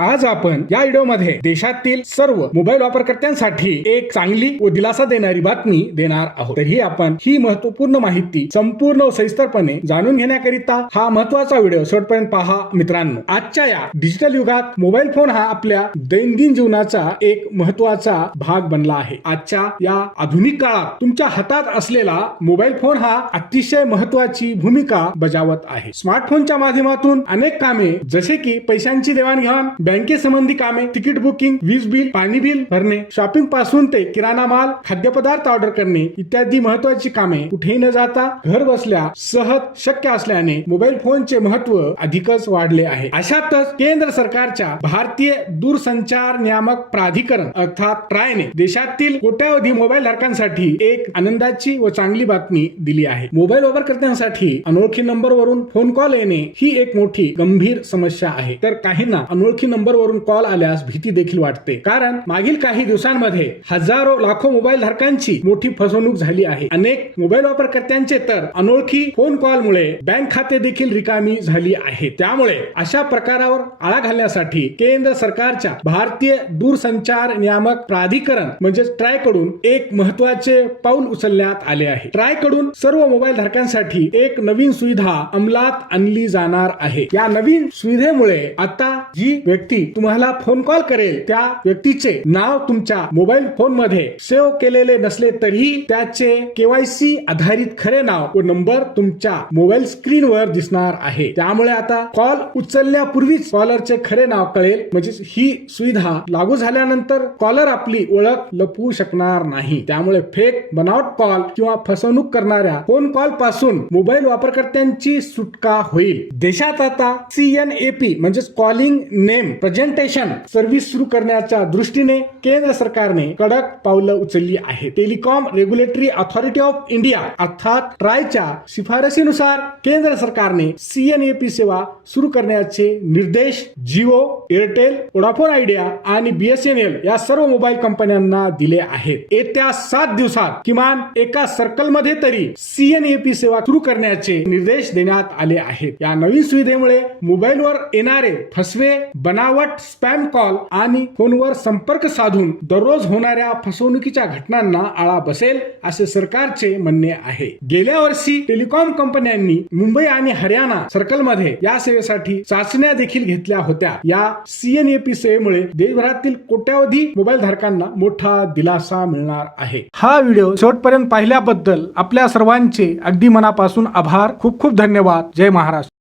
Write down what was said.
आज आपण या व्हिडिओमध्ये देशातील सर्व मोबाईल वापरकर्त्यांसाठी एक चांगली व दिलासा देणारी बातमी देणार आहोत. तरी आपण ही महत्त्वपूर्ण माहिती संपूर्ण व सविस्तरपणे जाणून घेण्याकरिता हा महत्त्वाचा व्हिडिओ शेवटपर्यंत पहा मित्रांनो. आजच्या या डिजिटल युगात मोबाईल फोन हा आपल्या दैनंदिन जीवनाचा एक महत्त्वाचा भाग बनला आहे. आजच्या या आधुनिक काळात तुमच्या हातात असलेला मोबाईल फोन हा अतिशय महत्वाची भूमिका बजावत आहे. स्मार्टफोनच्या माध्यमातून अनेक कामे जसे की पैशांची देवाणघेवाण बँकेसंबंधी कामे तिकीट बुकिंग वीज बिल पाणी बिल भरणे शॉपिंगपासून ते किराणा माल खाद्यपदार्थ ऑर्डर करणे इत्यादी महत्वाची कामे कुठेही न जाता घर बसल्या सहज शक्य असल्याने मोबाईल फोनचे महत्त्व अधिकच वाढले आहे. अशातच केंद्र सरकारच्या भारतीय दूरसंचार नियामक प्राधिकरण अर्थात ट्रायने देशातील कोट्यावधी मोबाईल धारकांसाठी एक आनंदाची व चांगली बातमी दिली आहे. मोबाईल वापरकर्त्यांसाठी अनोळखी नंबरवरून फोन कॉल येणे ही एक मोठी गंभीर समस्या आहे. तर काहींना अनोळखी नंबरवरून कॉल आल्यास भीती देखील वाटते. कारण मागील काही दिवसांमध्ये हजारो लाखो मोबाईल धारकांची मोठी फसवणूक झाली आहे. अनेक मोबाईल वापरकर्त्यांचे तर अनोळखी फोन कॉलमुळे बँक खाते देखील रिकामी झाली आहे. त्यामुळे अशा प्रकारावर आळा घालण्यासाठी केंद्र सरकारच्या भारतीय दूरसंचार नियामक प्राधिकरण म्हणजेच ट्रायकडून एक महत्त्वाचे पाऊल उचलण्यात आले आहे. ट्रायकडून सर्व मोबाईल धारकांसाठी एक नवीन सुविधा अंमलात आणली जाणार आहे. या नवीन सुविधेमुळे आता जी व्यक्ती तुम्हाला फोन कॉल करेल त्या व्यक्तीचे नाव तुमच्या मोबाईल फोनमध्ये सेव्ह केलेले नसले तरीही त्याचे केवायसी आधारित खरे नाव व नंबर तुमच्या मोबाईल स्क्रीनवर दिसणार आहे. त्यामुळे आता कॉल उचलण्यापूर्वीच कॉलरचे खरे नाव कळेल. म्हणजे ही सुविधा लागू झाल्यानंतर कॉलर आपली ओळख लपवू शकणार नाही. त्यामुळे फेक बनावट कॉल किंवा फसवणूक करणाऱ्या फोन कॉलपासून मोबाईल वापरकर्त्यांची सुटका होईल. देशात आता सीएनएपी म्हणजेच कॉलिंग नेम प्रेझेंटेशन सर्व्हिस सुरू करण्याच्या दृष्टीने केंद्र सरकारने कडक पावलं उचलली आहेत. Telecom regulatory authority of India अर्थात ट्रायच्या शिफारसीनुसार केंद्र सरकारने सीएनएपी सेवा सुरू करण्याचे निर्देश जिओ एअरटेल वोडाफोन आयडिया आणि बीएसएनएल या सर्व मोबाईल कंपन्यांना दिले आहेत. येत्या सात दिवसात किमान एका सर्कलमध्ये तरी सीएनएपी सेवा सुरू करण्याचे निर्देश देण्यात आले आहेत. या नवीन सुविधेमुळे मोबाईलवर येणारे फसवे बनावट स्पॅम कॉल आणि फोनवर संपर्क साधून दररोज होणाऱ्या फसवणुकीच्या घटनांना आळा बसेल असे सरकारचे म्हणणे आहे. गेल्या वर्षी टेलिकॉम कंपन्यांनी मुंबई आणि हरियाणा सर्कलमध्ये या सेवेसाठी चाचण्या देखील घेतल्या होत्या. या सीएनएपी सेवेमुळे देशभरातील कोट्यावधी मोबाईल धारकांना मोठा दिलासा मिळणार आहे. हा व्हिडिओ शेवटपर्यंत पाहिल्याबद्दल आपल्या सर्वांचे अगदी मनापासून आभार. खूप खूप धन्यवाद. जय महाराष्ट्र.